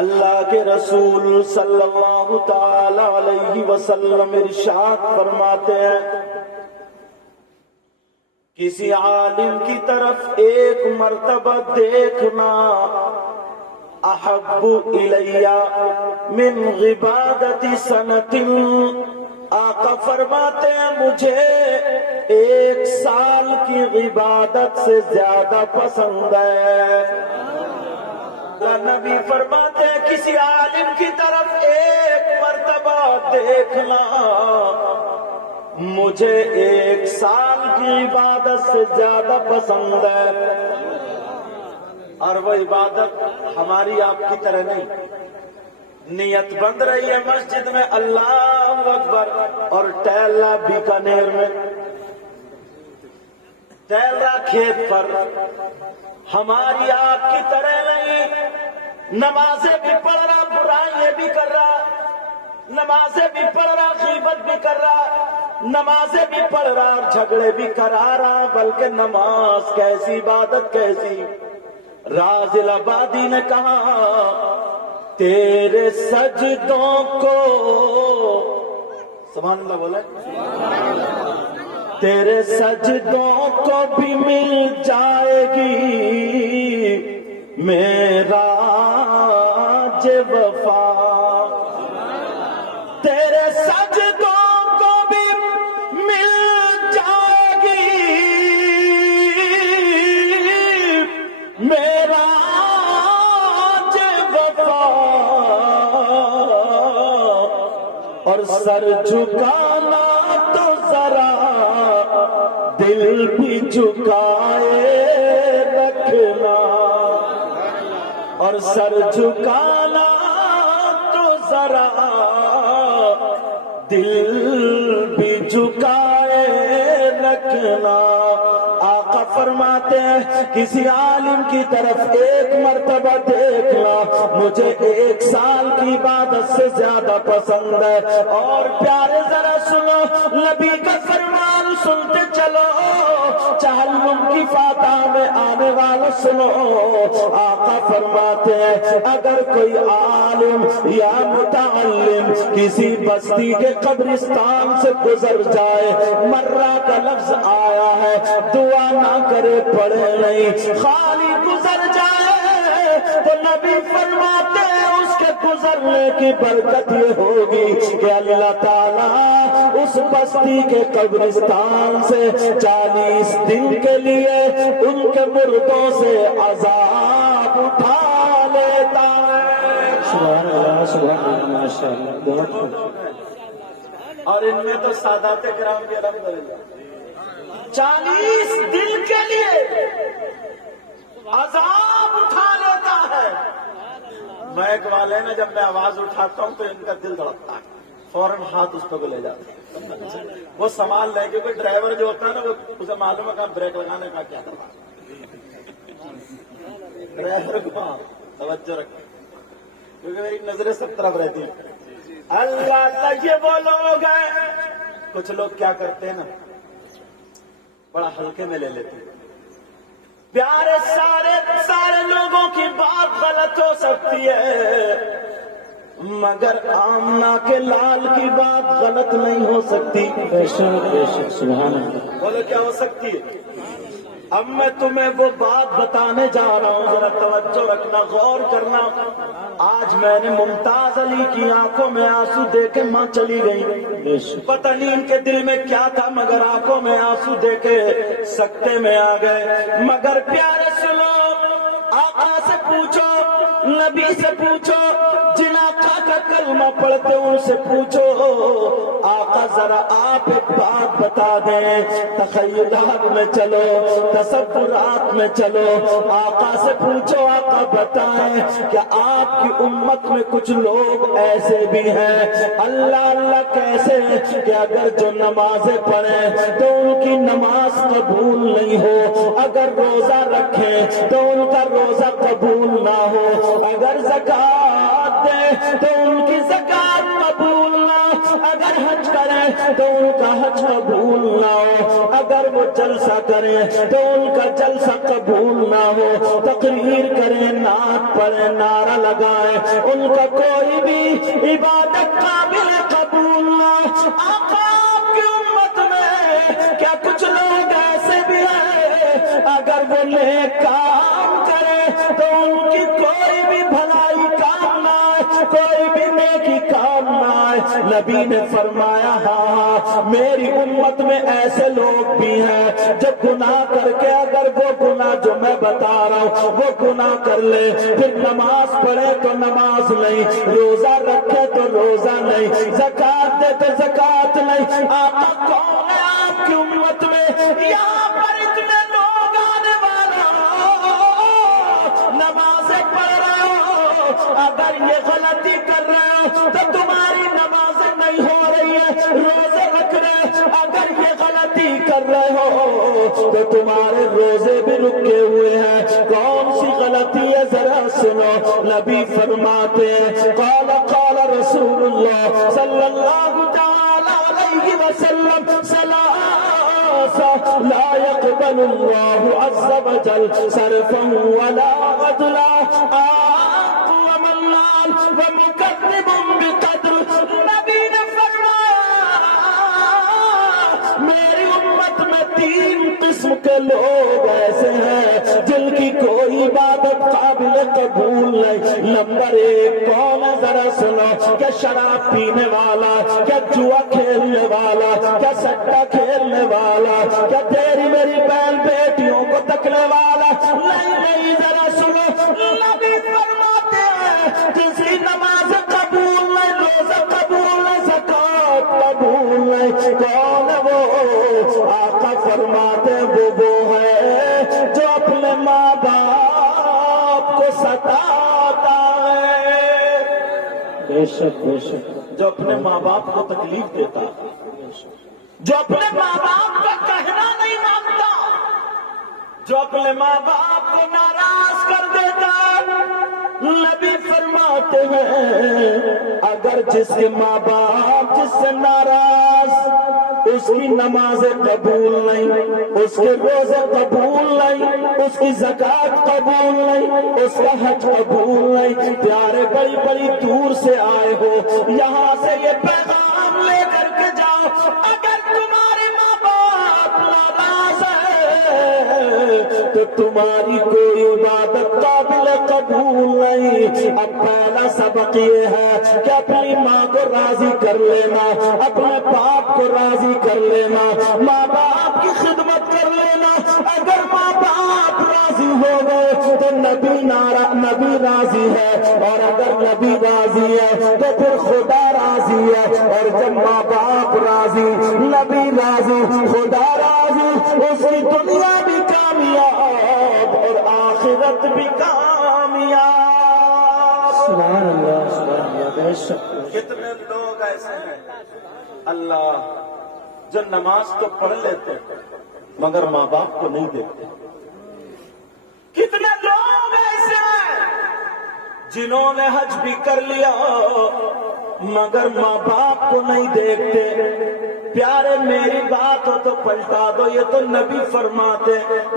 اللہ کے رسول صلی اللہ تعالی علیہ وسلم ارشاد فرماتے ہیں کسی عالم کی طرف ایک مرتبہ دیکھنا احب الی من غبادت سنۃ، آقا فرماتے ہیں مجھے ایک سال کی عبادت سے زیادہ پسند ہے۔ نبی فرماتے ہیں کسی عالم کی طرف ایک مرتبہ دیکھنا مجھے ایک سال کی عبادت سے زیادہ پسند ہے۔ اور وہ عبادت ہماری آپ کی طرح نہیں، نیت بند رہی ہے مسجد میں اللہ اکبر اور ٹہل رہا بیکانیر میں، ٹہل رہا کھیت پر، ہماری آپ کی طرح نہیں، نمازیں بھی پڑھ رہا، برائیاں بھی کر رہا، نمازیں بھی پڑھ رہا، غیبت بھی کر رہا، نمازیں بھی پڑھ رہا اور جھگڑے بھی کرا رہا، بلکہ نماز کیسی عبادت کیسی۔ راز العبادی نے کہا تیرے سجدوں کو، سبحان اللہ بولے، تیرے سجدوں کو بھی مل جائے گی میرا وفا، تیرے سجدوں کو بھی مل جائے گی میرا وفا، اور سر جھکانا تو ذرا دل بھی جھکائے رکھنا، اور سر جھکانا تو ذرا دل بھی جھکائے رکھنا۔ آقا فرماتے ہیں کسی عالم کی طرف ایک مرتبہ دیکھنا مجھے ایک سال کی عبادت سے زیادہ پسند ہے۔ اور پیارے ذرا سنو نبی کا فرمان سنتے چلو، چہلم کی فاتح میں آنے والوں سنو، آقا فرماتے ہیں اگر کوئی عالم یا متعلم کسی بستی کے قبرستان سے گزر جائے، مرہ کا لفظ آیا ہے، دعا نہ کرے پڑھے نہیں، خالی گزر جائے تو نبی فرماتے ہیں اس کے گزرنے کی برکت یہ ہوگی کہ اللہ تعالیٰ اس بستی کے قبرستان سے 40 دن کے لیے ان کے مردوں سے عذاب اٹھا لیتا ہے۔ سبحان اللہ، سبحان اللہ، ماشاءاللہ۔ اور ان میں تو سادات کرام بھی الحمدللہ 40 دن کے لیے عذاب اٹھا لیتا ہے۔ میک والے نا جب میں آواز اٹھاتا ہوں تو ان کا دل دھڑکتا ہے، فوراً ہاتھ اس پہ لے جاتے ہیں، وہ سامان لے کے، کوئی ڈرائیور جو ہوتا ہے نا وہ اسے معلوم ہے کہ بریک لگانے کا کیا تھا، ڈرائیور کو توجہ رکھے کیونکہ میری نظریں سب طرف رہتی ہیں۔ اللہ اللہ، یہ وہ لوگ ہیں، کچھ لوگ کیا کرتے ہیں نا بڑا ہلکے میں لے لیتے ہیں۔ پیارے سارے لوگوں کی بات غلط ہو سکتی ہے مگر آمنہ کے لال کی بات غلط نہیں ہو سکتی۔ بے شک، سبحان اللہ۔ بولو کیا ہو سکتی ہے؟ اب میں تمہیں وہ بات بتانے جا رہا ہوں، ذرا توجہ رکھنا، غور کرنا۔ آج میں نے ممتاز علی کی آنکھوں میں آنسو دے کے ماں چلی گئی، پتہ نہیں ان کے دل میں کیا تھا مگر آنکھوں میں آنسو دے کے سکتے میں آ گئے۔ مگر پیارے سنو، آقا سے پوچھو، نبی سے پوچھو، جن آقا کا کلمہ پڑھتے ان سے پوچھو، آقا ذرا آپ ایک بات بتا دیں، تخیلات میں چلو، تصورات میں چلو، آقا سے پوچھو، آقا بتائیں کہ آپ کی امت میں کچھ لوگ ایسے بھی ہیں اللہ اللہ کیسے کہ اگر جو نمازیں پڑھیں تو ان کی نماز قبول نہیں ہو، اگر روزہ رکھیں تو ان کا روزہ قبول نہ ہو، اگر زکوٰۃ دیں تو ان کی زکوٰۃ قبول نہ، اگر حج کریں تو ان کا حج قبول نہ ہو، اگر وہ جلسہ کریں تو ان کا جلسہ قبول نہ ہو، تقریر کریں، نعت پڑھیں، نعرہ لگائیں، ان کا کوئی بھی عبادت قابل قبول نہ ہو۔ آقا آپ کی امت میں کیا کچھ لوگ ایسے بھی ہیں اگر وہ نیک کام کریں تو ان کی کوئی بھی بھلائی کام نہ آئے، کوئی بھی نیکی کام نہ آئے۔ نبی نے فرمایا ہاں میری امت میں ایسے لوگ بھی ہیں جو گناہ کر کے اگر وہ گناہ جو میں بتا رہا ہوں وہ گناہ کر لے، پھر نماز پڑھے تو نماز نہیں، روزہ رکھے تو روزہ نہیں، زکات دے تو زکات نہیں۔ آقا کون ہے آپ کی امت میں یہاں پر اتنے لوگ آنے والا نمازیں پڑھ رہے ہو، اگر یہ غلطی کر رہے ہو تو تمہاری نمازیں نہیں ہو رہی ہے، روزے رکھ رہے اگر یہ غلطی کر رہے ہو تو تمہارے روزے بھی رکے ہوئے ہیں۔ کون سی غلطی ہے ذرا سنو، نبی فرماتے ہیں قال قال رسول اللہ صلی اللہ تعالی علیہ وسلم ثلاثة لا يقبل الله عز وجل صرفا ولا عدلا، عاق ومنان ومكذب بقدر۔ نبی نے فرمایا میری امت میں 3 قسم کے لوگ ایسے ہیں جن کی کوئی عبادت قابل قبول نہیں۔ نمبر 1 کون ہے ذرا سنو، کیا شراب پینے والا، کیا جوا کھیلنے والا، کیا سٹا کھیلنے والا، کیا تیری میری بہن بیٹیوں کو تکنے والا؟ نہیں، ذرا سنو، نبی فرماتے ہیں کسی نماز قبول نہیں، روزہ قبول نہیں، زکات قبول نہیں۔ کون ہے وہ؟ آقا فرماتے ہیں وہ ہے جو اپنے ماں باپ کو ستاتا ہے، بے شک بے شک، جو اپنے ماں باپ کو تکلیف دیتا ہے، جو اپنے ماں باپ کا کہنا نہیں مانتا، جو اپنے ماں باپ کو ناراض کر دیتا۔ نبی فرماتے ہیں اگر جس کے ماں باپ جس سے ناراض، اس کی نمازیں قبول نہیں، اس کے روزے قبول نہیں، اس کی زکات قبول نہیں، اس کا حج قبول نہیں، پیارے بڑی بڑی دور سے آئے ہو، یہاں سے یہ پیغام لے کر کے جاؤ، اگر تمہارے ماں باپ ناراض ہے تو تمہاری کوئی عبادت قابل قبول نہیں۔ اب پہلا سبق یہ ہے کہ اپنی ماں کو راضی کر لینا، اپنے باپ کو راضی کر لینا، ماں باپ کی خدمت کر لینا۔ اگر ماں باپ راضی ہو گئے تو نبی راضی ہے، اور اگر نبی راضی ہے تو پھر خدا راضی ہے، اور جب ماں باپ راضی، نبی راضی، خدا راضی، اس کی دنیا بھی کامیاب اور آخرت بھی کامیاب۔ سبحان اللہ سبحان اللہ، بے شک۔ کتنے لوگ ایسے ہیں اللہ جو نماز تو پڑھ لیتے مگر ماں باپ کو نہیں دیتے۔ کتنے لوگ ایسے ہیں جنہوں نے حج بھی کر لیا مگر ماں باپ کو نہیں دیکھتے۔ پیارے میری بات ہو تو پلٹا دو، یہ تو نبی فرماتے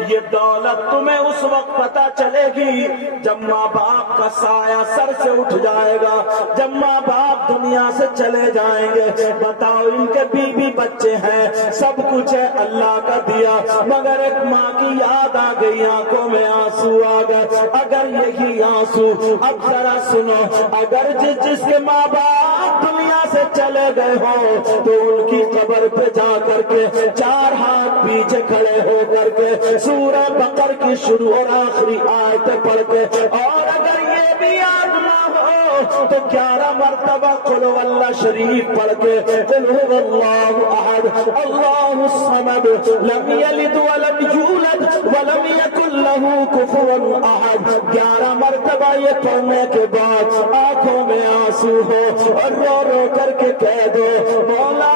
یہ دولت تمہیں اس وقت پتہ چلے گی جب ماں باپ کا سایہ سر سے اٹھ جائے گا، جب ماں باپ دنیا سے چلے جائیں گے۔ بتاؤ ان کے بیوی بچے ہیں، سب کچھ ہے اللہ کا دیا، مگر ایک ماں کی یاد آ گئی، آنکھوں میں آنسو آ گئے۔ اگر یہی آنسو، اب ذرا سنو، اگر جس کے ماں باپ دنیا سے چلے گئے ہو تو ان کی قبر پہ جا کر کے 4 ہاتھ پیچھے کھڑے ہو کر کے سورہ بقرہ کی شروع اور آخری آیتیں پڑھ کے، اور اگر یہ بھی یاد نہ ہو تو 11 مرتبہ قل هو اللہ شریف پڑھ کے، قل هو اللہ احد اللہ الصمد لم یلد ولم یولد ولم یکن له کفوا احد، 11 مرتبہ یہ پڑھنے کے بعد آنکھوں میں آنسو ہو اور رو رو کر کے کہہ دو مولا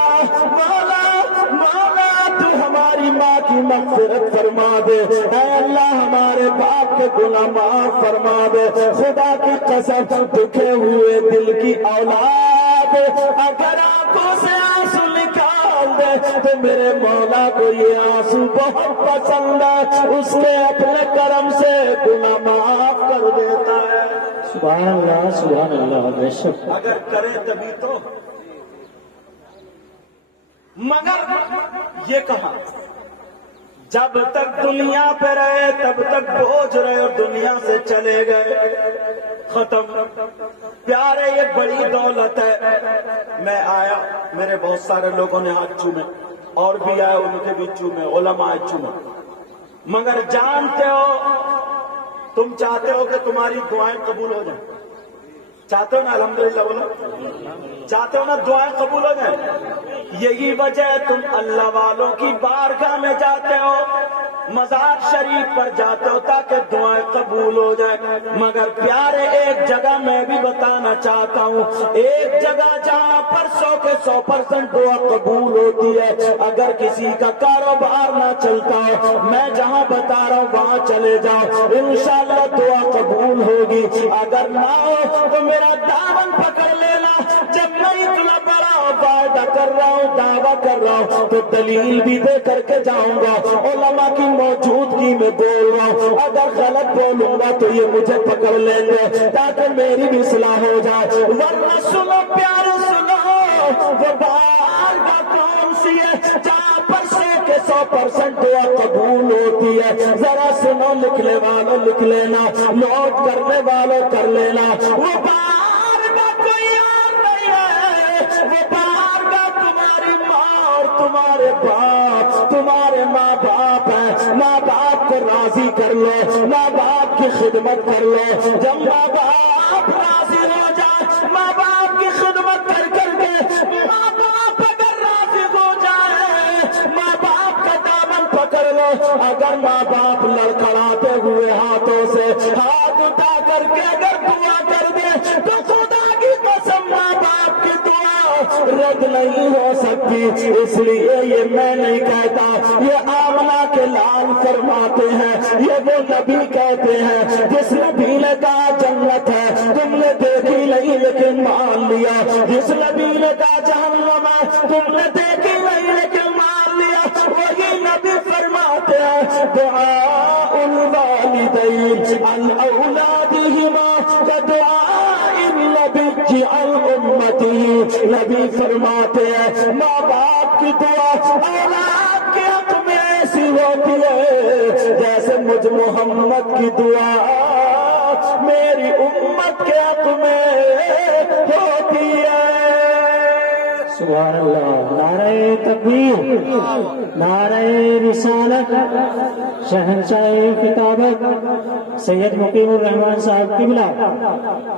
مولا مولا تو ہماری ماں کی مغفرت فرما دے، اے اللہ ہمارے باپ کے گناہ معاف فرما دے۔ خدا کی قسم دکھے ہوئے دل کی اولاد دے، اگر آنکھوں سے آنسو نکال دے تو میرے مولا کو یہ آنسو بہت پسند ہے، اس کے اپنے کرم سے گناہ معاف کر دیتا ہے۔ سبحان اللہ بے شک۔ اگر کرے تبھی تو، مگر یہ کہا جب تک دنیا پہ رہے تب تک بوجھ رہے اور دنیا سے چلے گئے، ختم۔ پیارے یہ بڑی دولت ہے۔ میں آیا، میرے بہت سارے لوگوں نے ہاتھ چومے، اور بھی آئے ان کے بھی چومے، علماء چومے، مگر جانتے ہو تم چاہتے ہو کہ تمہاری دعائیں قبول ہو جائیں؟ چاہتے ہو نا؟ الحمدللہ بولو، چاہتے ہو نا دعائیں قبول ہو جائیں؟ یہی وجہ ہے تم اللہ والوں کی بارگاہ میں جاتے ہو، مزار شریف پر جاتے ہو تاکہ دعائیں قبول ہو جائیں۔ مگر پیارے ایک جگہ میں بھی بتانا چاہتا ہوں، ایک جگہ جہاں پر 100% دعا قبول ہوتی ہے، اگر کسی کا کاروبار نہ چلتا ہو، میں جہاں بتا رہا ہوں وہاں چلے جاؤ، انشاءاللہ دعا قبول ہوگی۔ اگر نہ ہو تو میرا دامن پکڑ لینا، جب میں اتنا بڑا وعدہ کر رہا ہوں، دعویٰ کر رہا ہوں، تو دلیل بھی دے کر کے جاؤں گا، علماء کی موجودگی میں بول رہا ہوں۔ اگر غلط بولوں گا تو یہ مجھے پکڑ لیں گے تاکہ میری بھی اصلاح ہو جائے، ورنہ سنو پیارے سنو، وہ بارگاہ کون سی ہے جہاں پر 100% دعا قبول ہوتی ہے؟ ذرا سنو، لکھنے والوں لکھ لینا، نوٹ کرنے والوں کر لینا، وہ بارگاہ کوئی اور نہیں ہے، وہ بارگاہ تمہاری ماں اور تمہارے باپ، تمہارے ماں باپ ہیں۔ ماں باپ کو راضی کر لو، ماں باپ کی خدمت کر لو، جب ماں باپ راضی ہو جائے، ماں باپ کی خدمت کر کر کے ماں باپ اگر راضی ہو جائے، ماں باپ کا دامن پکڑ لو۔ اگر ماں باپ لڑکھڑاتے ہوئے ہاتھوں سے ہاتھ اٹھا کر کے اگر دعا کر دے تو خدا کی قسم ماں باپ کی دعا رد نہیں ہو سکتی۔ اس لیے یہ میں نہیں کہتا، یہ آمنہ کے لال فرماتے ہیں، یہ وہ نبی کہتے ہیں جس نبی نے کہا جنت ہے تم نے دیکھی نہیں لیکن مان لیا، جس نبی نے کہا جہنم ہے تم نے دیکھی نہیں لیکن مان لیا، وہی نبی فرماتے ہیں دعاء الوالدین عن اولادہما کدعاء النبی عن امتہ۔ نبی فرماتے ہیں ماں باپ کی دعا اولاد کے حق میں ایسی ہوتی ہے جیسے مجھ محمد کی دعا میری امت کے حق میں ہوتی ہے۔ سبحان اللہ، نعرہ تکبیر، نعرہ رسالت، شہنشاہ کتابت سید مقیم الرحمان صاحب قبلہ،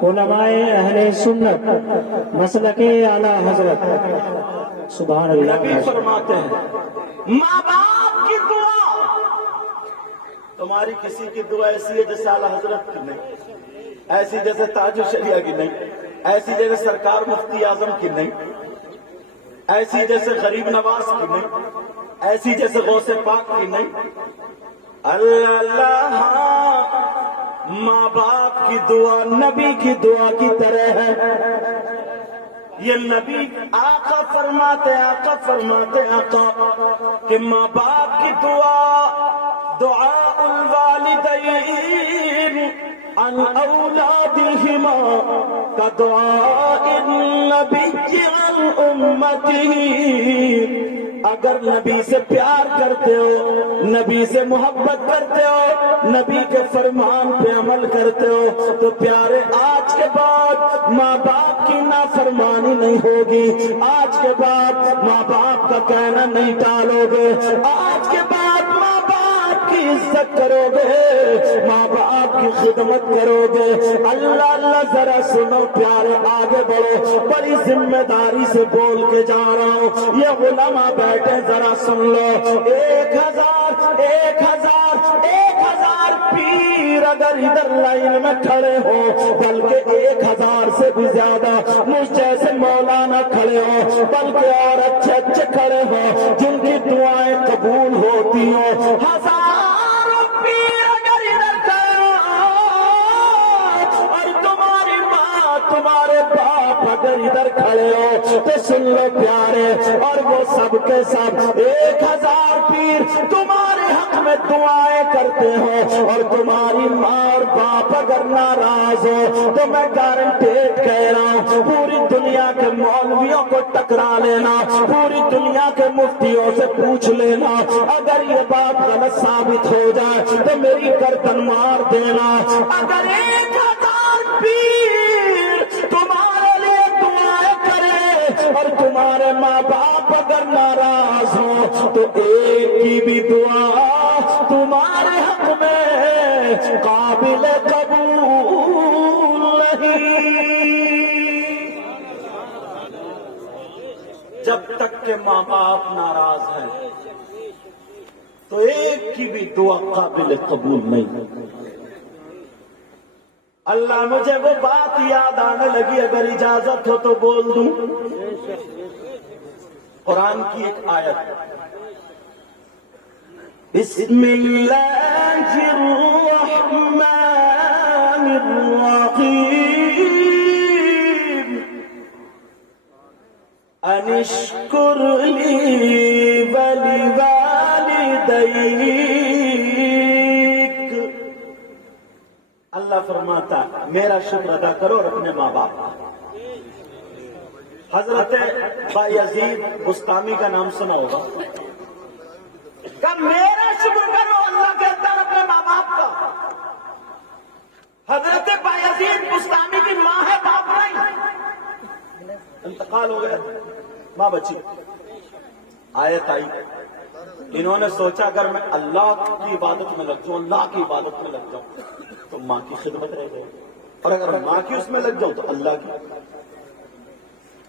علماء اہل سنت، مسلک اعلیٰ حضرت۔ سبحان اللہ۔ نبی فرماتے ہیں ماں باپ کی دعا، تمہاری کسی کی دعا ایسی ہے جیسے اعلیٰ حضرت کی نہیں، ایسی جیسے تاج الشریعہ کی نہیں، ایسی جیسے سرکار مفتی اعظم کی نہیں، ایسی جیسے غریب نواز کی نہیں، ایسی جیسے غوث پاک کی نہیں۔ اللہ ماں باپ کی دعا نبی کی دعا کی طرح ہے۔ یہ نبی آقا فرماتے آقا کہ ماں باپ کی دعا دعاء الوالدین عن اولادہما کدعاء النبی عن امتہ۔ اگر نبی سے پیار کرتے ہو، نبی سے محبت کرتے ہو، نبی کے فرمان پہ عمل کرتے ہو تو پیارے آج کے بعد ماں باپ کی نافرمانی نہیں ہوگی، آج کے بعد ماں باپ کا کہنا نہیں ٹالو گے، آج کے بعد ماں باپ کی عزت کرو گے، ماں باپ کی خدمت کرو گے۔ اللہ اللہ ذرا سنو پیارے، آگے بڑھو، بڑی ذمہ داری سے بول کے جا رہا ہوں، یہ علماء بیٹھے ذرا سن لو۔ 1000 پیر اگر ادھر لائن میں کھڑے ہو، بلکہ 1000 سے بھی زیادہ مجھ جیسے مولانا کھڑے ہو، بلکہ اور اچھے کھڑے ہو جن کی دعائیں قبول ہوتی ہوں، 1000 پیر اگر ادھر کھڑے ہو اور تمہاری ماں تمہارے باپ اگر ادھر کھڑے ہو تو سن لو پیارے، اور وہ سب کے سب 1000 پیر تمہارے حق میں دعائیں کرتے ہو، اور تمہاری ماں اور باپ اگر ناراض ہو تو میں گارنٹیڈ کہہ رہا ہوں پوری دنیا کے مولویوں کو ٹکرا لینا، پوری دنیا کے مفتیوں سے پوچھ لینا، اگر یہ بات غلط ثابت ہو جائے تو میری گردن مار دینا۔ اگر 1000 پیر تمہارے لیے دعائیں کرے اور تمہارے ماں باپ اگر ناراض ہو تو ایک کی بھی دعا تمہارے حق میں قابل قبول نہیں۔ جب تک کہ ماں باپ ناراض ہیں تو ایک کی بھی دعا قابل قبول نہیں۔ اللہ مجھے وہ بات یاد آنے لگی، اگر اجازت ہو تو بول دوں۔ قرآن کی ایک آیت، بسم اللہ الرحمن الرحیم، ان اشکر لی ولوالدیک، اللہ فرماتا میرا شکر ادا کرو اور اپنے ماں باپ کا۔ حضرت بایزید بستامی کا نام سنا ہوگا، کہ میرا شکر کرو، اللہ کہتا ہے اپنے ماں باپ کا۔ حضرت بایزید بستامی کی ماں ہے، باپ نہیں، انتقال ہو گیا، ماں بچی۔ آیت آئی، انہوں نے سوچا اگر میں اللہ کی عبادت میں لگ جاؤں، اللہ کی عبادت میں لگ جاؤں تو ماں کی خدمت رہ گئی، اور اگر ماں کی اس میں لگ جاؤں تو اللہ کی،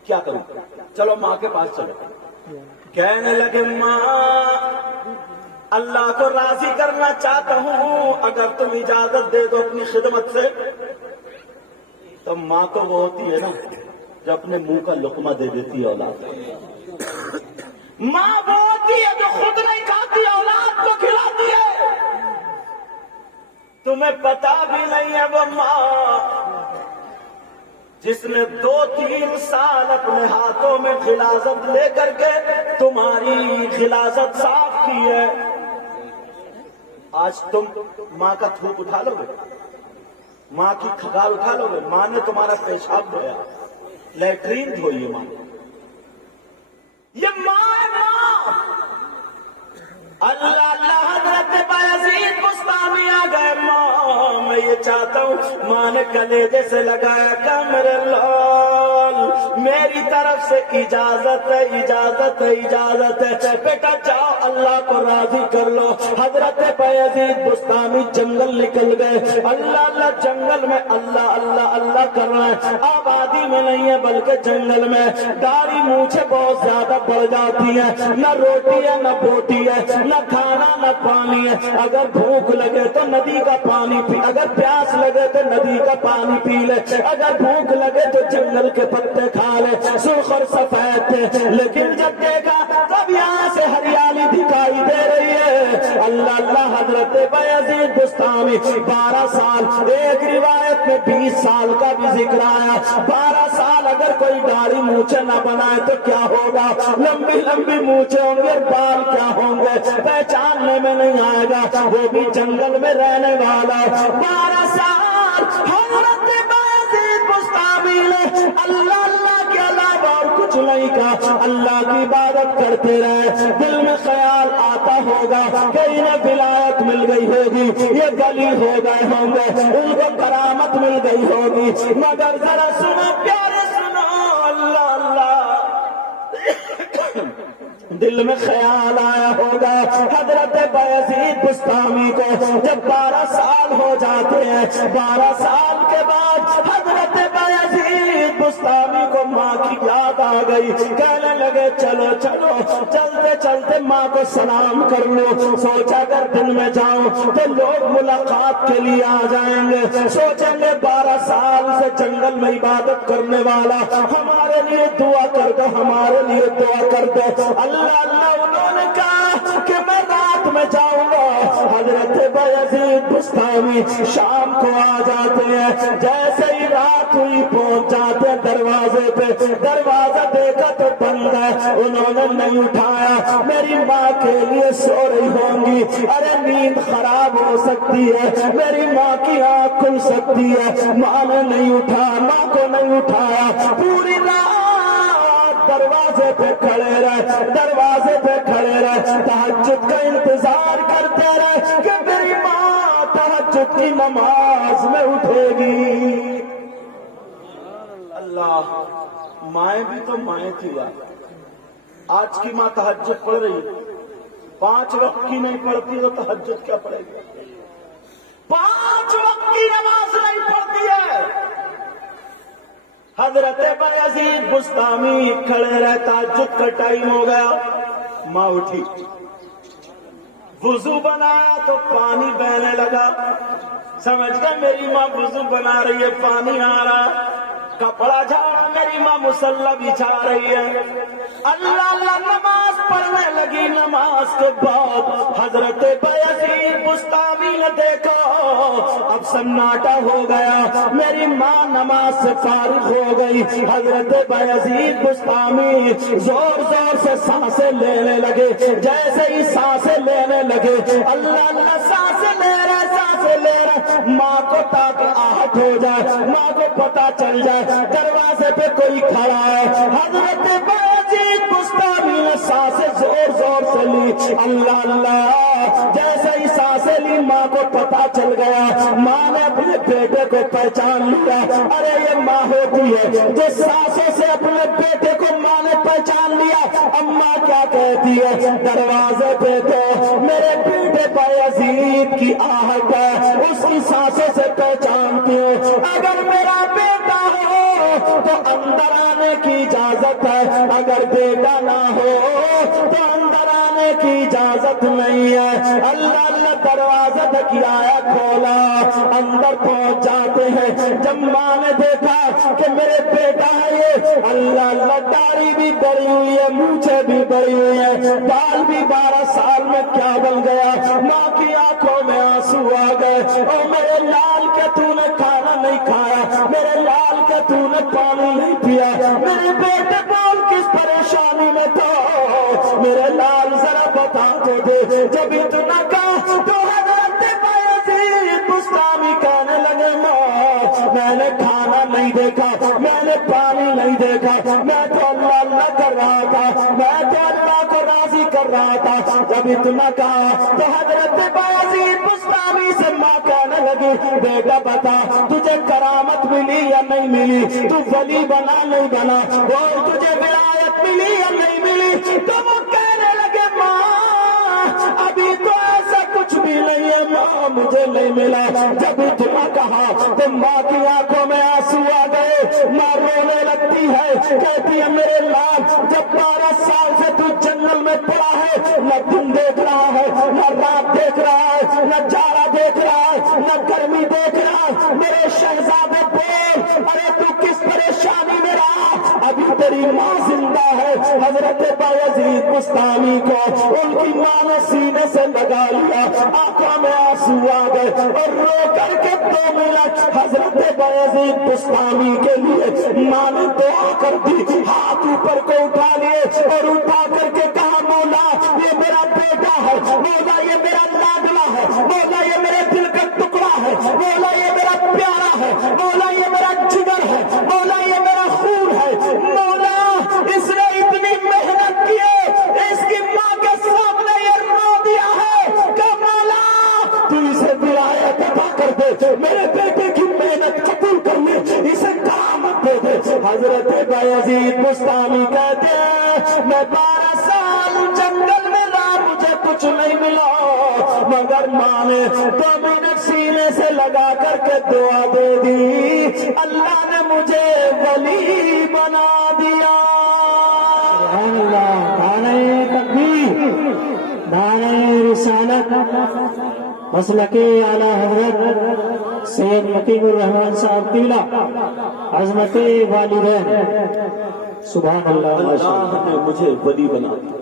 کیا کروں؟ چلو ماں کے پاس چلو۔ کہنے لگے ماں اللہ کو راضی کرنا چاہتا ہوں، اگر تم اجازت دے دو اپنی خدمت سے۔ تو ماں تو وہ ہوتی ہے نا جو اپنے منہ کا لقمہ دے دیتی ہے اولاد کو۔ ماں وہ ہوتی ہے جو خود نہیں کھاتی، اولاد کو کھلاتی ہے۔ تمہیں پتا بھی نہیں ہے وہ ماں جس نے 2-3 سال اپنے ہاتھوں میں غلاظت لے کر کے تمہاری غلاظت صاف کی ہے۔ آج تم ماں کا تھوک اٹھا لو گے، ماں کی کھگار اٹھا لو گے؟ ماں نے تمہارا پیشاب دھویا، لیٹرین دھوئی ہے ماں نے۔ یہ ماں ہے ماں۔ اللہ اللہ، حضرت بایزید بستامی آ گئے، ماں میں یہ چاہتا ہوں، ماں نے کلیجے سے لگایا کہ میرے لال میری طرف سے اجازت ہے، اجازت ہے، اجازت ہے، بیٹا جاؤ اللہ کو راضی کر لو۔ حضرت بایزید بستامی جنگل نکل گئے، اللہ اللہ جنگل میں اللہ اللہ اللہ کر رہے ہیں، آبادی میں نہیں ہے بلکہ جنگل میں۔ داڑھی مونچھیں بہت زیادہ بڑھ جاتی ہیں، نہ روٹی ہے نہ بوٹی ہے، نہ کھانا نہ پانی ہے۔ اگر بھوک لگے تو ندی کا پانی پی، اگر پیاس لگے تو ندی کا پانی پی لے، اگر بھوک لگے تو جنگل کے پتے کھا لے۔ سرخ اور سفید تھے، لیکن جب دیکھا تب یہاں سے ہریالی دکھائی دے رہی ہے۔ اللہ اللہ، حضرت بایزید بستامی 12 سال، ایک روایت میں 20 سال کا بھی ذکر آیا۔ 12 سال اگر کوئی داڑھی مونچھیں نہ بنائے تو کیا ہوگا؟ لمبی لمبی مونچھیں ہوں گے، بال کیا ہوں گے پہچاننے میں نہیں آئے گا، وہ بھی جنگل میں رہنے والا۔ 12 سال حضرت بایزید بستامی نے اللہ اللہ کے علاوہ اور کچھ نہیں کہا، اللہ کی عبادت کرتے رہے۔ دل میں خیال آتا ہوگا کہ انہیں ولایت مل گئی ہوگی، یہ گلی ہو گئے ہوں گے، ان کو کرامت مل گئی ہوگی، مگر ذرا سنو پیارے سنو، اللہ اللہ دل میں خیال آیا ہوگا حضرت بایزید بستامی کو جب 12 سال ہو جاتے ہیں، 12 سال کے بعد حضرت بایزید بستامی کو ماں کی یاد آ گئی، کہنے لگے چلو چلو، چلتے چلتے ماں کو سلام کر لو۔ سوچا اگر دن میں جاؤں تو لوگ ملاقات کے لیے آ جائیں گے، سوچیں گے 12 سال سے جنگل میں عبادت کرنے والا، ہمارے لیے دعا کر دو، ہمارے لیے دعا کر دو۔ اللہ اللہ، انہوں نے کہا کہ میں رات میں جاؤں گا۔ حضرت بایزید بستامی شام کو آ جاتے ہیں، جیسے ہی رات ہوئی پہنچ جاتے ہیں دروازے پہ دروازہ دیکھا تو بند ہے، انہوں نے نہیں اٹھایا، میری ماں کے لیے سو رہی ہوں گی، ارے نیند خراب ہو سکتی ہے، میری ماں کی آنکھ کھل سکتی ہے، ماں نے نہیں اٹھایا، ماں کو نہیں اٹھایا، پوری رات دروازے پہ کھڑے رہے، دروازے پہ کھڑے رہے، تہجد کا انتظار کرتے رہے کہ میری ماں تہجد کی نماز میں اٹھے گی۔ اللہ، مائیں بھی تو مائیں تھی یار، آج کی ماں تہجد پڑھ رہی ہے، 5 وقت کی نہیں پڑھتی تو تہجد کیا پڑھے گی؟ 5 وقت کی نماز نہیں پڑھتی ہے۔ حضرت بایزید بسطامی کھڑے رہے، تہجد کا ٹائم ہو گیا، ماں اٹھی، وضو بنایا تو پانی بہنے لگا، سمجھ گئے میری ماں وضو بنا رہی ہے، پانی آ رہا، کپڑا جھاڑا، میری ماں مصلی بچھا رہی ہے، اللہ اللہ نماز پڑھنے لگی۔ نماز کے بعد حضرت بایزید بسطامی نے دیکھا اب سناٹا ہو گیا، میری ماں نماز سے فارغ ہو گئی، حضرت بایزید بسطامی زور زور سے سانسیں لینے لگے، جیسے ہی سانسیں لینے لگے، اللہ اللہ سانسیں لے رہے، سانسیں لے رہے، ماں کو تاکہ آہٹ ہو جائے، ماں کو پتا چل جائے دروازے پہ کوئی کھڑا ہے، حضرت بایزید بسطامی نے سانسیں زور زور سے لی، اللہ اللہ، جیسے ہی سانسیں لی ماں کو پتا چل گیا، ماں نے اپنے بیٹے کو پہچان لیا، ارے یہ ماں ہوتی ہے جو سانسوں سے اپنے بیٹے کو ماں نے پہچان لیا۔ اماں کیا کہتی ہے، دروازے پہ تو میرے بیٹے بایزید کی آہٹ ہے، اس کی سانسوں سے پہچانتی ہوں، اگر میرا بیٹا ہو تو اندر آنے کی اجازت ہے، اگر بیٹا نہ ہو تو اندر آنے کی اجازت نہیں ہے۔ اللہ اللہ دروازہ دکھایا، کھولا، اندر پہنچ جاتے ہیں، جب ماں نے دیکھا کہ میرے بیٹا ہے یہ، اللہ اللہ داڑھی بھی بڑی ہوئی ہے، مونچھیں بھی بڑی ہوئی ہے، بال بھی 12 سال میں کیا بن گیا، ماں کی آنکھوں میں آنسو آ گئے، او میرے لال کے تو نے کھانا نہیں کھایا، میرے لال کے تو نے پانی نہیں پیا، میرے بیٹے بول کس پریشانی میں تو میرے لال ذرا بتا تو دے، جب اتنا کہا تو حضرت بایزید بسطامی کہنے لگے، ماں میں نے کھانا نہیں دیکھا، میں نے پانی نہیں دیکھا، میں تو اللہ اللہ کر رہا تھا، میں تو اللہ کو راضی کر رہا تھا، جب اتنا کہا تو حضرت بایزید بسطامی سے ماں کہنے لگی، بیٹا بتا تجھے کرامت ملی یا نہیں ملی، تو ولی بنا نہیں بنا، اور تجھے ولایت ملی یا نہیں ملی، تو وہ کہنے لگے ماں ابھی تو ایسا کچھ بھی نہیں ہے، ماں مجھے نہیں ملا۔ جب اتنا کہا تو ماں کی آنکھوں میں آنسو آ گئے، ماں رونے لگتی ہے، کہتی ہے میرے لال جب 12 سال سے تو جنگل میں پڑا ہے، نہ دن دیکھ رہا ہے، نہ رات دیکھ رہا ہے، نہ جاڑا دیکھ رہا ہے، نہ گرمی دیکھ رہا ہے، میرے شہزادے بول ارے تو کس پریشانی میں رہا، ابھی تیری ماں زندہ ہے۔ حضرت بایزید بسطامی کو ان کی ماں نے سینے سے لگا لیا، آنکھوں میں آنسو آ گئے، اور رو کر کے 2 منٹ حضرت بایزید بسطامی کے لیے ماں نے دعا کر دی، ہاتھ اوپر کو اٹھا لیے اور اٹھا کر کے کہا مولا یہ میرا بیٹا ہے، مولا یہ میرا لاڈلا ہے، مولا یہ میرے دل کا ٹکڑا ہے، مولا یہ میرا پیارا ہے، مولا یہ میرا جگر ہے، مولا یہ میرا خون ہے، مولا اس نے اتنی محنت کی ہے، اس کی ماں کے سامنے یہ رو دیا ہے کہ مولا تو اسے ولایت عطا کر دے، میرے بیٹے کی محنت قبول کر لے، اسے کرامت دے دے۔ حضرت بایزید بسطامی کہتے ہیں میں 12 سال جنگل میں رہا، مجھے کچھ نہیں ملا، مگر ماں نے 2 منٹ سینے سے لگا کر کے دعا دے دی، اللہ نے مجھے ولی بنا دیا۔ اللہ، دانے تکبیر، دانے رسالت، مسلک اعلی حضرت سید متین الرحمان صاحب قبلہ، عظمت والدین، سبحان اللہ، اللہ نے مجھے ولی بنا دیا۔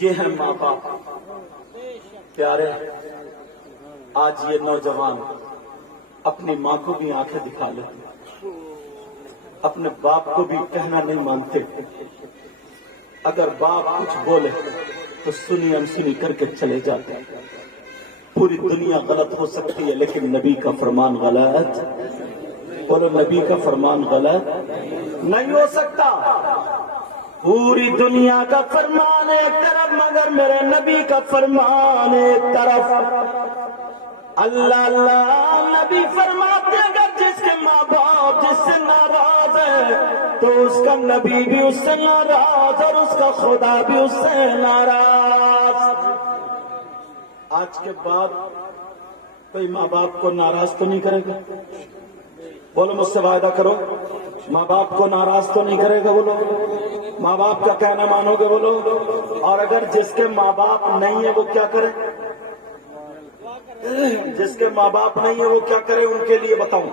یہ ہے ماں باپ پیارے، آج یہ نوجوان اپنی ماں کو بھی آنکھیں دکھا لیتے، اپنے باپ کو بھی کہنا نہیں مانتے. اگر باپ کچھ بولے تو سنی انسنی کر کے چلے جاتے. پوری دنیا غلط ہو سکتی ہے لیکن نبی کا فرمان غلط. بولو نبی کا فرمان غلط نہیں ہو سکتا. پوری دنیا کا فرمان ایک طرف مگر میرے نبی کا فرمان ایک طرف. اللہ اللہ نبی فرماتے اگر جس کے ماں باپ جس سے ناراض ہے تو اس کا نبی بھی اس سے ناراض اور اس کا خدا بھی اس سے ناراض. آج کے بعد کوئی ماں باپ کو ناراض تو نہیں کرے گا؟ بولو مجھ سے وعدہ کرو. ماں باپ کو ناراض تو نہیں کرے گا؟ بولو ماں باپ کا کہنا مانو گے؟ بولو. اور اگر جس کے ماں باپ نہیں ہے وہ کیا کرے؟ جس کے ماں باپ نہیں ہے وہ کیا کرے؟ ان کے لیے بتاؤں.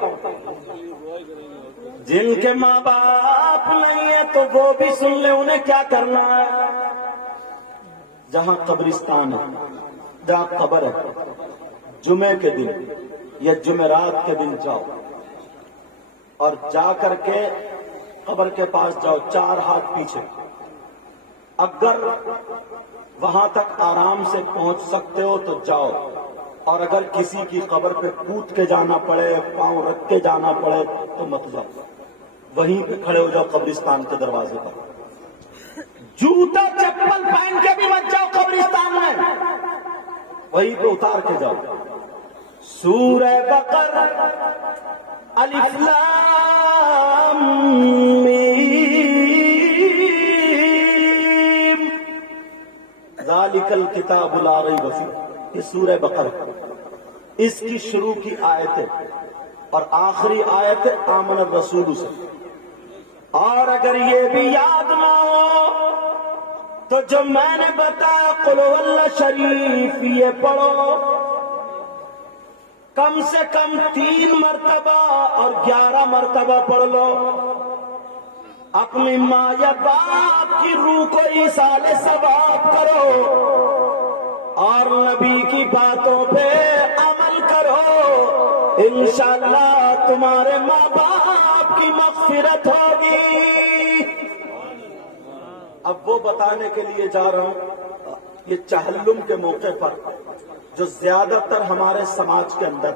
جن کے ماں باپ نہیں ہے تو وہ بھی سن لے انہیں کیا کرنا ہے. جہاں قبرستان ہے جہاں قبر ہے جمعے کے دن یا جمعرات کے دن جاؤ اور جا کر کے قبر کے پاس جاؤ 4 ہاتھ پیچھے. اگر وہاں تک آرام سے پہنچ سکتے ہو تو جاؤ اور اگر کسی کی قبر پہ کود کے جانا پڑے پاؤں رکھ کے جانا پڑے تو مت جاؤ. وہیں پہ کھڑے ہو جاؤ قبرستان کے دروازے پر. جوتا چپل پہن کے بھی مت جاؤ قبرستان میں, وہیں پہ اتار کے جاؤ. سورہ بقرہ الف لام میم ذالک الکتاب لا ریب فیہ, یہ سورہ بقرہ اس کی شروع کی آیت ہے اور آخری آیت ہے آمن الرسول سے. اور اگر یہ بھی یاد نہ ہو تو جو میں نے بتایا قل هو اللہ شریف یہ پڑھو کم سے کم 3 مرتبہ اور 11 مرتبہ پڑھ لو. اپنی ماں یا باپ کی روح کو ایصال ثواب کرو اور نبی کی باتوں پہ عمل کرو. انشاءاللہ تمہارے ماں باپ کی مغفرت ہوگی. اب وہ بتانے کے لیے جا رہا ہوں یہ چہلم کے موقع پر جو زیادہ تر ہمارے سماج کے اندر,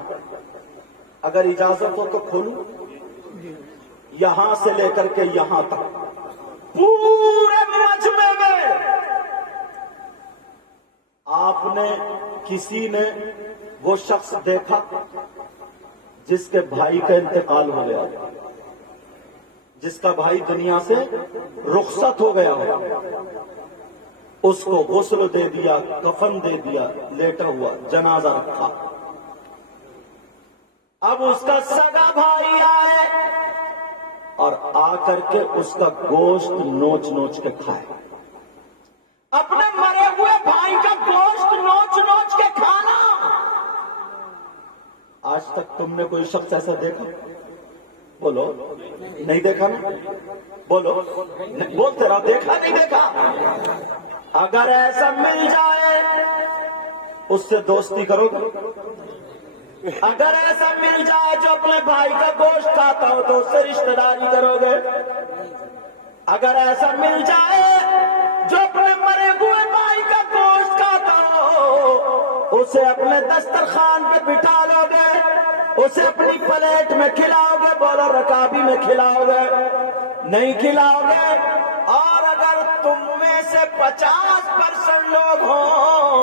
اگر اجازت ہو تو کھولوں, یہاں سے لے کر کے یہاں تک پورے مجمع میں آپ نے کسی نے وہ شخص دیکھا جس کے بھائی کا انتقال ہو گیا, جس کا بھائی دنیا سے رخصت ہو گیا ہو, اس کو غسل دے دیا, کفن دے دیا, لیٹا ہوا جنازہ رکھا. اب اس کا سگا بھائی آئے اور آ کر کے اس کا گوشت نوچ نوچ کے کھائے. اپنے مرے ہوئے بھائی کا گوشت نوچ نوچ کے کھانا. آج تک تم نے کوئی شخص ایسا دیکھا؟ بولو نہیں دیکھا نا؟ بولو بولتے رہو دیکھا نہیں دیکھا. اگر ایسا مل جائے اس سے دوستی کرو گے؟ اگر ایسا مل جائے جو اپنے بھائی کا گوشت کھاتا ہو تو اس سے رشتہ داری کرو گے؟ اگر ایسا مل جائے جو اپنے مرے ہوئے بھائی کا گوشت کھاتا ہو اسے اپنے دسترخوان پہ بٹھا لو گے, اسے اپنی پلیٹ میں کھلاؤ گے؟ بولو رکابی میں کھلاؤ گے؟ نہیں کھلاؤ گے. اور اگر تم میں سے 50% لوگ ہوں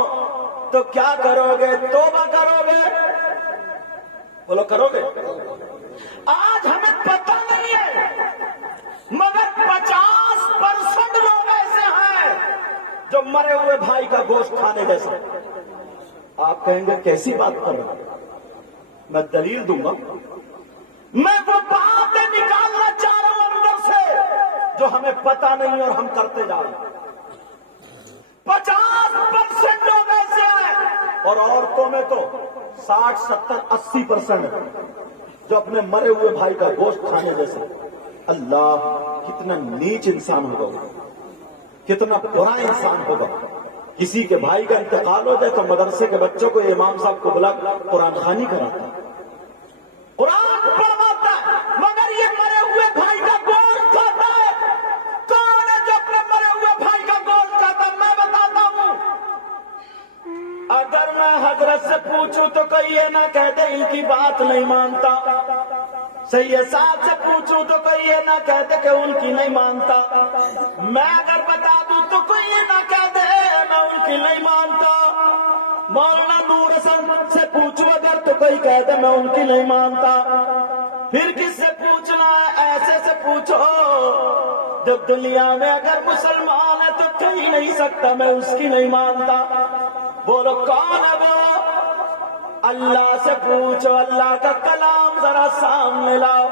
تو کیا کرو گے؟ توبہ کرو گے؟ بولو کرو گے؟ آج ہمیں پتہ نہیں ہے مگر 50% لوگ ایسے ہیں جو مرے ہوئے بھائی کا گوشت کھانے جیسے. آپ کہیں گے کیسی بات کر رہے ہیں؟ میں دلیل دوں گا. میں وہ باتیں نکالنا چاہ رہا ہوں اندر سے جو ہمیں پتہ نہیں اور ہم کرتے جا رہے ہیں. 50% لوگ ایسے ہیں اور عورتوں میں تو 60, 70, 80% جو اپنے مرے ہوئے بھائی کا گوشت کھانے جیسے. اللہ کتنا نیچ انسان ہوگا, کتنا برا انسان ہوگا. کسی کے بھائی کا انتقال ہو جائے تو مدرسے کے بچوں کو امام صاحب کو بلا قرآن خوانی کراتا, قرآن پڑھواتا, مگر یہ مرے ہوئے بھائی کا یہ نہ کہہ دے ان کی بات نہیں مانتا، سید صاحب سے پوچھوں تو کوئی یہ نہ کہہ دے کہ ان کی نہیں مانتا، میں اگر بتا دوں تو کوئی یہ نہ کہہ دے میں ان کی نہیں مانتا، مولانا نور حسن سے پوچھو اگر تو کوئی کہہ دے میں ان کی نہیں مانتا، پھر کس سے پوچھنا ہے؟ ایسے سے پوچھو جب دنیا میں اگر مسلمان ہے تو کہیں نہیں سکتا میں اس کی نہیں مانتا۔ بولو کون ہے وہ؟ اللہ سے پوچھو، اللہ کا کلام ذرا سامنے لاؤ،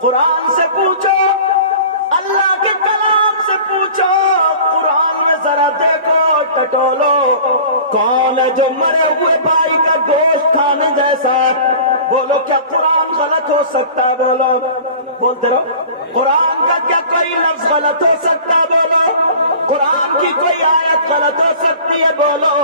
قرآن سے پوچھو، اللہ کے کلام سے پوچھو، قرآن میں ذرا دیکھو ٹٹولو کون ہے جو مرے ہوئے بھائی کا گوشت کھانے جیسا ہے؟ بولو کیا قرآن غلط ہو سکتا ہے؟ بولو، بولتے رہو، قرآن کا کیا کوئی لفظ غلط ہو سکتا ہے؟ بولو، قرآن کی کوئی آیت غلط ہو سکتی ہے؟ بولو۔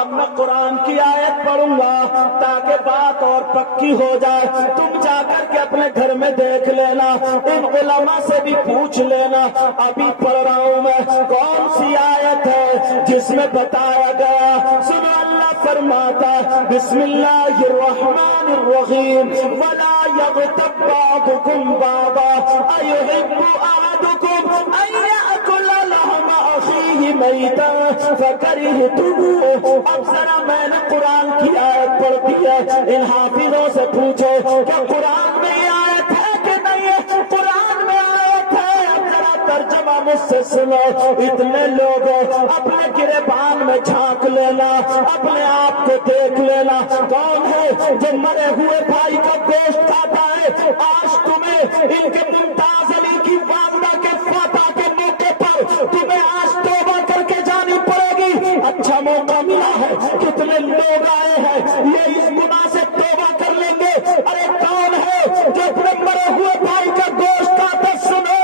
اب میں قرآن کی آیت پڑھوں گا تاکہ بات اور پکی ہو جائے، تم جا کر کے اپنے گھر میں دیکھ لینا، ان علماء سے بھی پوچھ لینا۔ ابھی پڑھ رہا ہوں میں، کون سی آیت ہے جس میں بتایا گیا، سنو اللہ فرماتا بسم اللہ الرحمن الرحیم وَلَا يَغْتَبْ بَعْضُكُمْ بَعْضًا أَيُحِبُّ أَحَدُكُمْ أَن يَأْكُلَ لَحْمَ أَخِيهِ مَيْتًا فَكَرِهْتُمُوهُ۔ اب ذرا میں نے قرآن کی آیت پڑھ دی ہے، ان حافظوں سے پوچھو کیا قرآن میں یہ آیت ہے کہ نہیں ہے؟ قرآن میں آیت ہے، اب ذرا ترجمہ مجھ سے سنو۔ اتنے لوگوں اپنے گریبان میں جھانک لینا، اپنے آپ کو دیکھ لینا، کون ہے جو مرے ہوئے بھائی کا گوشت کھاتا ہے؟ آج تمہیں ان کے ممتاز علی کی والدہ کے فاتح کے موقع پر تمہیں آج توبہ کر کے جانی پڑے گی۔ اچھا موقع ملا ہے، کتنے لوگ آئے ہیں یہ اس گناہ سے توبہ کر لیں گے۔ ارے کون ہے جو اپنے مرے ہوئے بھائی کا گوشت کھاتا؟ سنو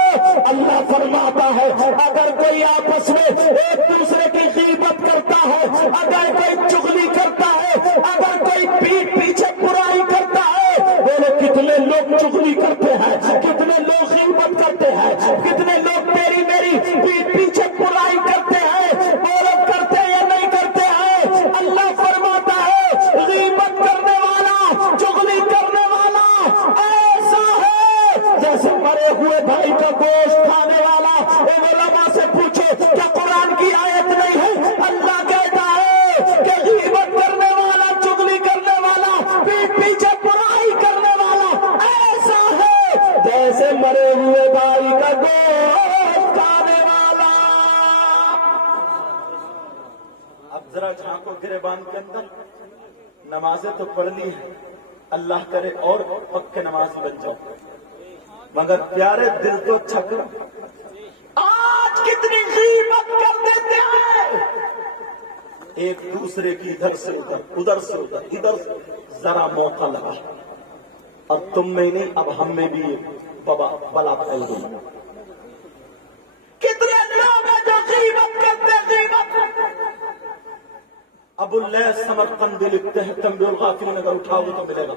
اللہ فرماتا ہے اگر کوئی آپس میں ایک دوسرے کی غیبت کرتا ہے، اگر کوئی چغلی کرتا ہے، اگر کوئی پیٹ پیچھے برائی کرتا ہے، بولو کتنے لوگ چغلی کرتے ہیں، کتنے لوگ غیبت کرتے ہیں، کتنے لوگ تیری میری پیٹ پیچھے برائی کرتے ہیں؟ بولو کرتے یا نہیں کرتے ہیں؟ اللہ فرماتا ہے غیبت کرنے والا، چغلی کرنے والا ایسا ہے جیسے مرے ہوئے بھائی کا گوشت کھانے والا۔ ان علماء سے پوچھو کیا قرآن کی آیت نہیں ہے؟ اللہ کہتا ہے کہ غیبت کرنے والا، چغلی کرنے والا، پیٹ پیچھے برائی کرنے والا ایسا ہے جیسے مرے ہوئے بھائی کا گوشت کھانے والا۔ اب ذرا جھانکو گریبان کے اندر، نمازیں تو پڑھ لی ہیں، اللہ کرے اور پکے نماز بن جاؤ، مگر پیارے دل تو چھکڑا آج کتنی غیبت کر دیتے ہیں، ایک دوسرے کی ادھر سے ادھر، ادھر سے ادھر، ادھر سے ذرا موقع لگا، اب تم میں نہیں اب ہم میں بھی بلا پھیل گئی۔ کتنے لوگ ہیں جو غیبت کرتے ہیں، غیبت۔ ابو اللیث سمرقندی لکھتے ہیں تنبیہ الغافلین، اگر اٹھاؤ تو ملے گا،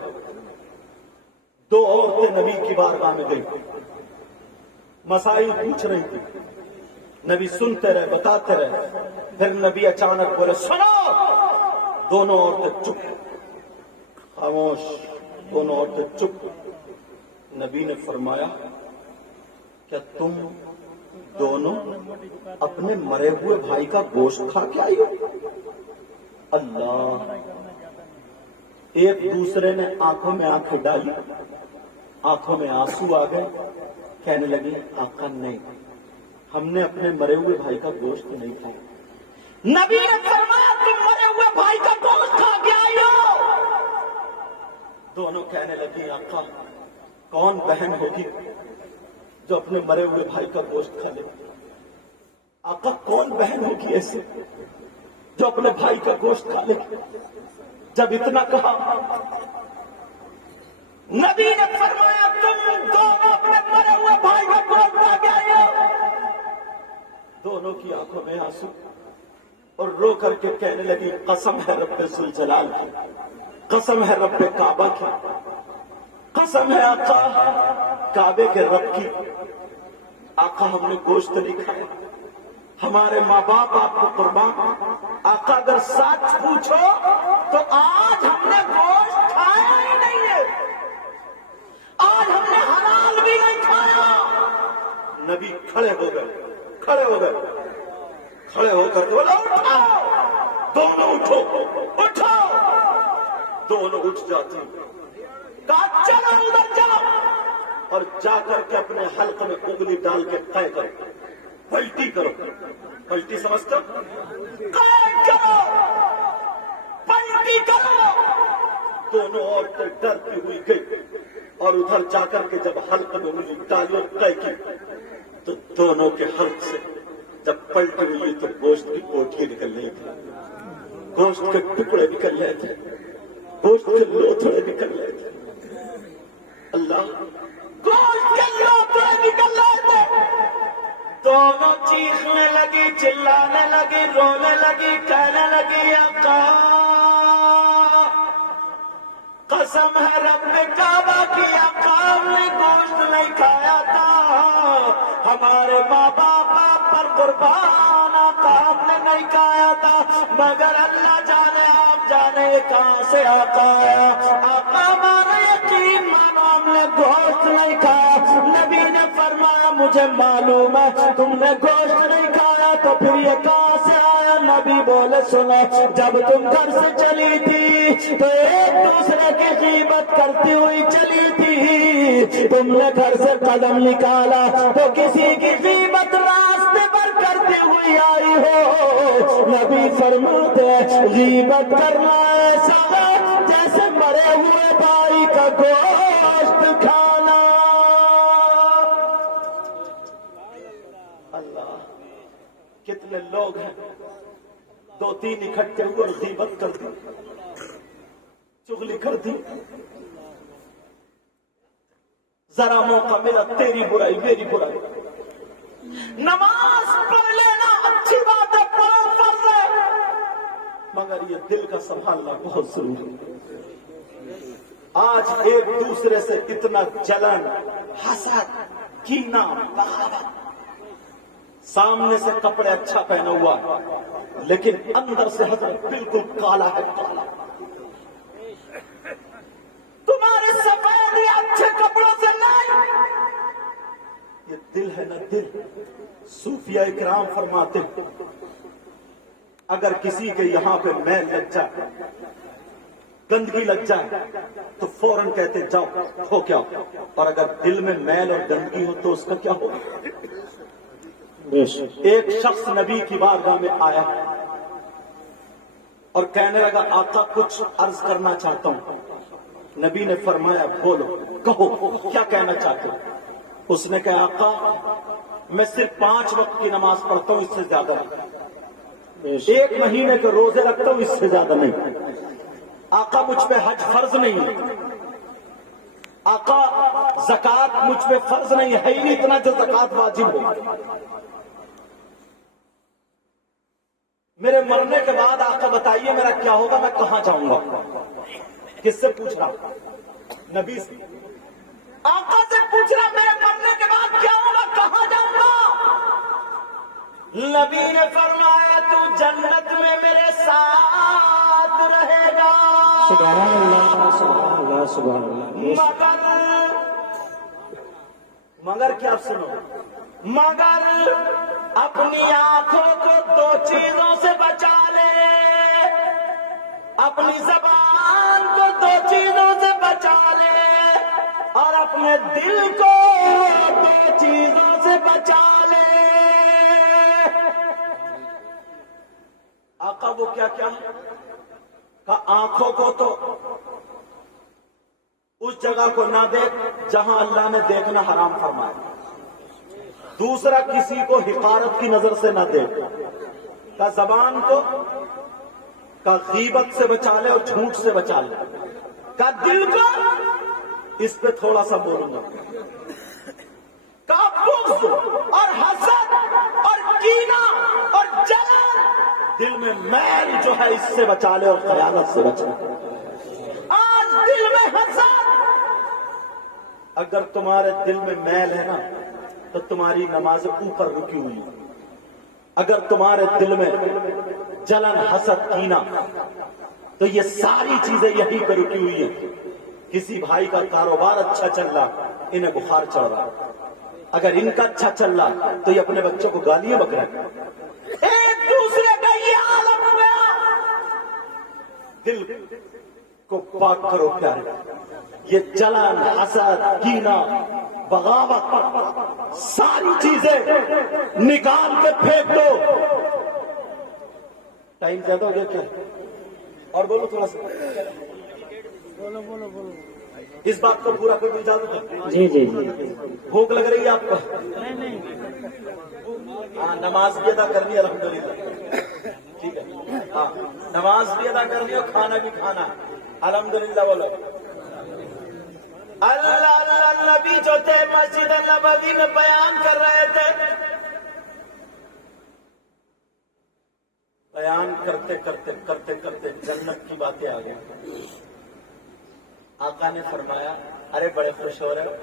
دو عورتیں نبی کی بارگاہ میں گئی، مسائل پوچھ رہی تھی، نبی سنتے رہے، بتاتے رہے، پھر نبی اچانک بولے سنو، دونوں عورتیں چپ، خاموش، دونوں عورتیں چپ۔ نبی نے فرمایا کیا تم دونوں اپنے مرے ہوئے بھائی کا گوشت کھا کے آئی ہو؟ اللہ، ایک دوسرے نے آنکھوں میں آنکھیں ڈالی، آنکھوں میں آنسو آ گئے، کہنے لگے آقا نہیں، ہم نے اپنے مرے ہوئے بھائی کا گوشت نہیں کھایا۔ نبی نے فرمایا تم مرے ہوئے بھائی کا گوشت کھا کے آئی ہو؟ دونوں کہنے لگی آقا کون بہن ہوگی جو اپنے مرے ہوئے بھائی کا گوشت کھا لے؟ آقا کون بہن ہوگی ایسے جو اپنے بھائی کا گوشت کھا لے؟ جب اتنا کہا نبی نے فرمایا تم دونوں اپنے مرے ہوئے بھائی کا گوشت کھا کے آئے ہو؟ دونوں کی آنکھوں میں آنسو اور رو کر کے کہنے لگی قسم ہے رب ذوالجلال کی، قسم ہے رب کعبہ کی، قسم ہے آقا کعبے کے رب کی، آقا ہم نے گوشت نہیں کھایا، ہمارے ماں باپ آپ کو قربان. آقا اگر سچ پوچھو تو آج ہم نے گوشت کھایا ہی نہیں ہے, آج ہم نے حلال بھی نہیں کھایا. نبی کھڑے ہو گئے, کھڑے ہو کر کے بولا اٹھاؤ, دونوں اٹھاؤ. دونوں اٹھ جاتے ہیں. کہا چلو ادھر جاؤ, اور جا کر کے اپنے حلق میں انگلی ڈال کے قے کرو, پلٹی کرو. پلٹی سمجھتے ہو؟ قے کرو, پلٹی کرو. دونوں عورتیں ڈرتی ہوئی گئی اور ادھر جا کر کے جب حلق میں انگلی ڈالی اور قے کی تو دونوں کے حلق سے جب پلٹی ہوئی تو گوشت کی کوٹھی نکل رہی تھی, گوشت کے ٹکڑے نکل رہے تھے, گوشت کے لوتھڑے نکل رہے تھے. اللہ, گوشت کے لوتھڑے نکل رہے تھے. دونوں چیخنے لگی, چلانے لگی, رونے لگی, کہنے لگی آقا قسم ہے رب کعبہ کی, آقا ہم نے گوشت نہیں کھایا تھا, ہمارے ماں باپ پر قربان, آقا ہم نے نہیں کھایا تھا, مگر اللہ جانے آپ جانے کہاں سے آقا آیا. آقا ہمارا یقین مانو ہم نے گوشت نہیں کھایا. نبی نے فرمایا مجھے معلوم ہے تم نے گوشت نہیں کھایا, تو پھر یہ کہاں سے آیا؟ نبی بولے سنو, جب تم گھر سے چلی تھی تو ایک دوسرے کی غیبت کرتی ہوئی چلی تھی, تم نے گھر سے قدم نکالا تو کسی کی غیبت راستے پر کرتے ہوئی آئی ہو. نبی فرماتے غیبت کرنا ایسا ہے جیسے مرے ہوئے بھائی کا گوشت کھانا. اللہ, کتنے لوگ ہیں دو تین اکٹھے ہوئے اور غیبت کر دی, چغلی کر دی. ذرا موقع ملا تیری برائی میری برائی. نماز پڑھ لینا اچھی بات ہے, پڑھو فرض ہے, مگر یہ دل کا سنبھالنا بہت ضروری ہے. آج ایک دوسرے سے اتنا جلن, حسد, کینہ, بغاوت. سامنے سے کپڑے اچھا پہنا ہوا لیکن اندر سے حضرت بالکل کالا ہے, کالا. تمہارے سفید یا اچھے کپڑوں سے نہیں, یہ دل ہے نا دل. صوفیہ اکرام فرماتے اگر کسی کے یہاں پہ میل لگ جائے, گندگی لگ جائے تو فوراً کہتے جاؤ ہو کیا, اور اگر دل میں میل اور گندگی ہو تو اس کا کیا ہوگا؟ ایک شخص نبی کی بارگاہ میں آیا اور کہنے لگا آقا کچھ عرض کرنا چاہتا ہوں. نبی نے فرمایا بولو, کہو کیا کہنا چاہتے ہو. اس نے کہا آقا میں صرف 5 وقت کی نماز پڑھتا ہوں, اس سے زیادہ نہیں. 1 مہینے کے روزے رکھتا ہوں, اس سے زیادہ نہیں. آقا مجھ پہ حج فرض نہیں ہے, آقا زکات مجھ پہ فرض نہیں ہے ہی نہیں اتنا جو زکات واجب ہو. میرے مرنے کے بعد آقا بتائیے میرا کیا ہوگا, میں کہاں جاؤں گا؟ کس سے پوچھ رہا؟ نبی سے. آقا سے پوچھ رہا میرے مرنے کے بعد کیا ہوگا, کہاں جاؤں گا؟ نبی نے فرمایا تو جنت میں میرے ساتھ رہے گا. سبحان اللہ, سبحان اللہ, سبحان اللہ. مگر کیا سنو, مگر اپنی آنکھوں کو 2 چیزوں سے بچا لے, اپنی زبان کو 2 چیزوں سے بچا لے, اور اپنے دل کو 2 چیزوں سے بچا لے. آقا وہ کیا کیا ہے؟ کہ آنکھوں کو تو اس جگہ کو نہ دیکھ جہاں اللہ نے دیکھنا حرام فرمایا. دوسرا کسی کو حقارت کی نظر سے نہ دیکھ. کہ زبان کو کہ غیبت سے بچا لے اور جھوٹ سے بچا لے. کہ دل کو اس پہ تھوڑا سا بولوں گا. کہ بغض اور حسد اور کینہ اور جلن دل میں میل جو ہے اس سے بچا لے اور خیانت سے بچا لے. آج دل میں حسد, اگر تمہارے دل میں میل ہے نا تو تمہاری نمازیں اوپر رکی ہوئی. اگر تمہارے دل میں جلن، حسد، کینہ، تو یہ ساری چیزیں یہیں پہ رکی ہوئی ہیں. کسی بھائی کا کاروبار اچھا چل رہا، انہیں بخار چڑھ رہا. اگر ان کا اچھا چل رہا تو یہ اپنے بچوں کو گالیاں بک رہے ہیں. ایک دوسرے کا یہ عالم ہو گیا. دل کو پاک کرو پیارے. یہ جلن، حسد، کینہ، بغاوت، ساری چیزیں نکال کے پھینک دو. ٹائم زیادہ ہو گیا کیا؟ اور بولو تھوڑا سا. اس بات کو پورا کرنے کی اجازت ہے؟ جی جی بھوک لگ رہی ہے آپ کو؟ ہاں، نماز بھی ادا کرنی ہے الحمدللہ. ٹھیک ہے، ہاں نماز بھی ادا کرنی ہے اور کھانا بھی کھانا ہے الحمدللہ. بولو اللہ اللہ. نبی جو تھے مسجد نبوی میں بیان کر رہے تھے. بیان کرتے کرتے کرتے کرتے جنت کی باتیں آ گئی. آقا نے فرمایا ارے بڑے خوش ہو رہے ہو؟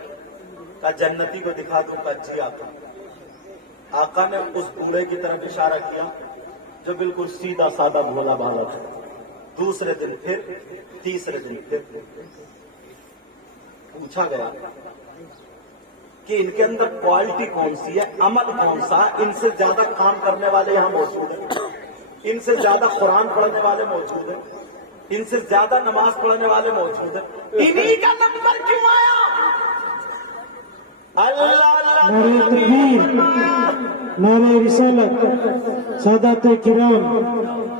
کہا جنتی کو دکھا دوں. کا جی آقا. آقا نے اس بوڑھے کی طرف اشارہ کیا جو بالکل سیدھا سادہ بھولا بھالا تھا. دوسرے دن پھر، تیسرے دن پھر پوچھا گیا کہ ان کے اندر کوالٹی کون سی ہے، عمل کون سا. ان سے زیادہ کام کرنے والے یہاں موجود ہیں، ان سے زیادہ قرآن پڑھنے والے موجود ہیں، ان سے زیادہ نماز پڑھنے والے موجود ہیں. انہی کا نمبر کیوں آیا؟ اللہ نعرہ تکبیر، نعرہ رسالت، سادات کرام،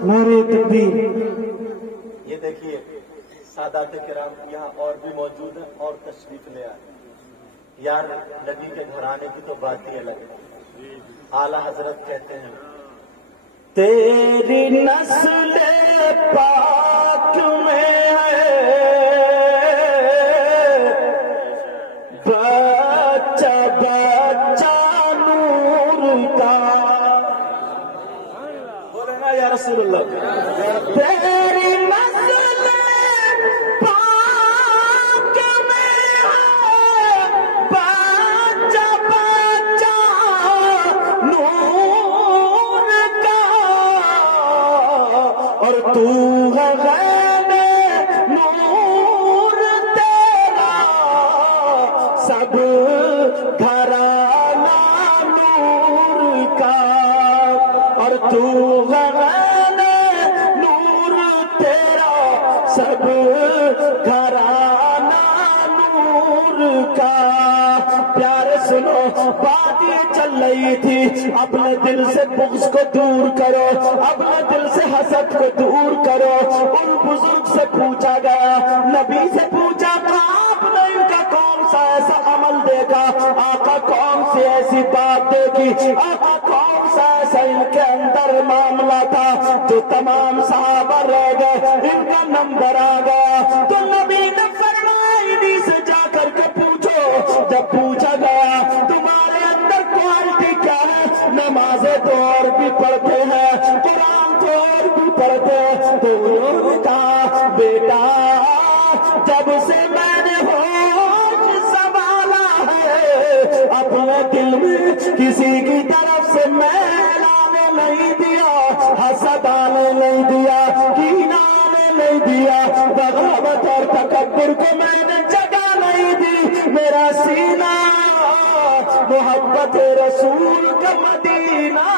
نعرہ تکبیر. یہ دیکھیے سادات کرام یہاں اور بھی موجود ہیں اور تشریف لے آئے. یار نبی کے گھرانے کی تو بات ہی الگ ہے. اعلیٰ حضرت کہتے ہیں تیری نسل پاک میں ہے بچہ بچہ نور کا. بولے نا یا رسول اللہ. تیری نسل پاک میں ہے بچہ بچہ نور کا. اور تو ہے غیب نور تیرا سب گھرانہ نور کا. اور تو ہے غیب نور تیرا سب گھرانہ نور کا. پیارے سنو بات یہ چل رہی تھی اپنے دل سے بغض کو دور کرو، اپنے دل سے حسد کو دور کرو. ان بزرگ سے پوچھا گیا، نبی سے پوچھا تھا آپ نے ان کا کون سا ایسا عمل دیکھا؟ آقا کون سی ایسی بات دیکھی؟ آقا کون سا ایسا ان کے اندر معاملہ تھا جو تمام صحابہ رہ گئے، ان کا نمبر آ گیا؟ تو نبی نے فرمایا انہی سے جا کر کے پوچھو. جب پوچھا گیا تمہارے اندر کوالٹی کیا ہے؟ نمازیں تو اور بھی پڑھتے ہیں، قرآن تو اور بھی پڑھتے ہیں. تو انہوں نے کہا بیٹا جب سے میں نے ہوش سنبھالا ہے اپنے دل میں کسی کی طرف سے میل آنے نہیں دیا، حسد آنے نہیں دیا، کینہ آنے نہیں دیا، بغاوت اور تکبر کو میں نے جگہ نہیں دی. میرا سینہ محبت رسول کا مدینہ